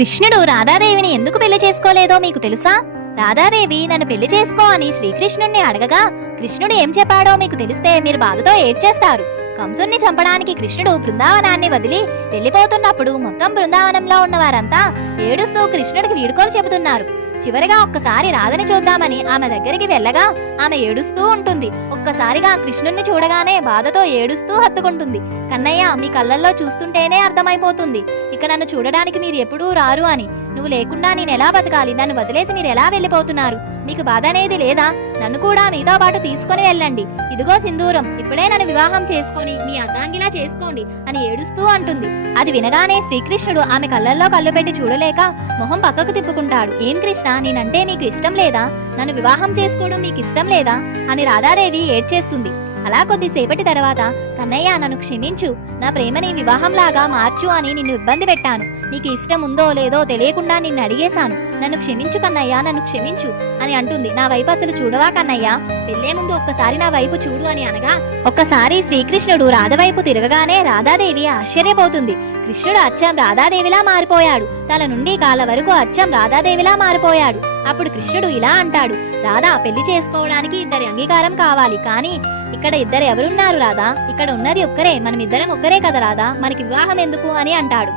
కృష్ణుడు రాధాదేవిని ఎందుకు పెళ్లి చేసుకోలేదో మీకు తెలుసా? రాధాదేవి నన్ను పెళ్లి చేసుకో అని శ్రీకృష్ణుణ్ణి అడగగా కృష్ణుడు ఏం చెప్పాడో మీకు తెలిస్తే మీరు బాధతో ఏడ్చేస్తారు. కంసుణ్ణి చంపడానికి కృష్ణుడు బృందావనాన్ని వదిలి వెళ్లిపోతున్నప్పుడు మొత్తం బృందావనంలో ఉన్న వారంతా ఏడుస్తూ కృష్ణుడికి వీడుకోలు చెబుతున్నారు. చివరిగా ఒక్కసారి రాధని చూద్దామని ఆమె దగ్గరికి వెళ్ళగా ఆమె ఏడుస్తూ ఉంటుంది. ఒక్కసారిగా కృష్ణుణ్ణి చూడగానే బాధతో ఏడుస్తూ హత్తుకుంటుంది. కన్నయ్య, మీ కళ్ళల్లో చూస్తుంటేనే అర్థమైపోతుంది ఇక నన్ను చూడడానికి మీరు ఎప్పుడూ రారు అని. నువ్వు లేకుండా నేను ఎలా బతకాలి? నన్ను వదిలేసి మీరు ఎలా వెళ్ళిపోతున్నారు? మీకు బాధ అనేది లేదా? నన్ను కూడా మీతో పాటు తీసుకొని వెళ్ళండి. ఇదిగో సింధూరం, ఇప్పుడే నన్ను వివాహం చేసుకొని మీ అర్ధాంగిలా చేసుకోండి అని ఏడుస్తూ అంటుంది. అది వినగానే శ్రీకృష్ణుడు ఆమె కళ్ళల్లో కళ్ళు పెట్టి చూడలేక మొహం పక్కకు తిప్పుకుంటాడు. ఏం కృష్ణ, నేనంటే మీకు ఇష్టం లేదా? నన్ను వివాహం చేసుకోవడం మీకు ఇష్టం లేదా అని రాధాదేవి ఏడ్చేస్తుంది. అలా కొద్దిసేపటి తర్వాత, కన్నయ్య నన్ను క్షమించు, నా ప్రేమని వివాహంలాగా మార్చు అని నిన్ను ఇబ్బంది పెట్టాను. నీకు ఇష్టం ఉందో లేదో తెలియకుండా నిన్ను అడిగేశాను. నన్ను క్షమించు కన్నయ్య, నన్ను క్షమించు అని అంటుంది. నా వైపు అసలు చూడవా కన్నయ్య? వెళ్లే ముందు ఒక్కసారి నా వైపు చూడు అని అనగా ఒక్కసారి శ్రీకృష్ణుడు రాధ వైపు తిరగగానే రాధాదేవి ఆశ్చర్యపోతుంది. కృష్ణుడు అచ్చం రాధాదేవిలా మారిపోయాడు. తల నుండి కాళ్ళ వరకు అచ్చం రాధాదేవిలా మారిపోయాడు. అప్పుడు కృష్ణుడు ఇలా అంటాడు, రాధా, పెళ్లి చేసుకోవడానికి ఇద్దరి అంగీకారం కావాలి. కానీ ఇక్కడ ఇద్దరు ఎవరున్నారు రాధా? ఇక్కడ ఉన్నది ఒక్కరే, మనమిద్దరం ఒక్కరే కదా రాధా, మనకి వివాహం ఎందుకు అని అంటాడు.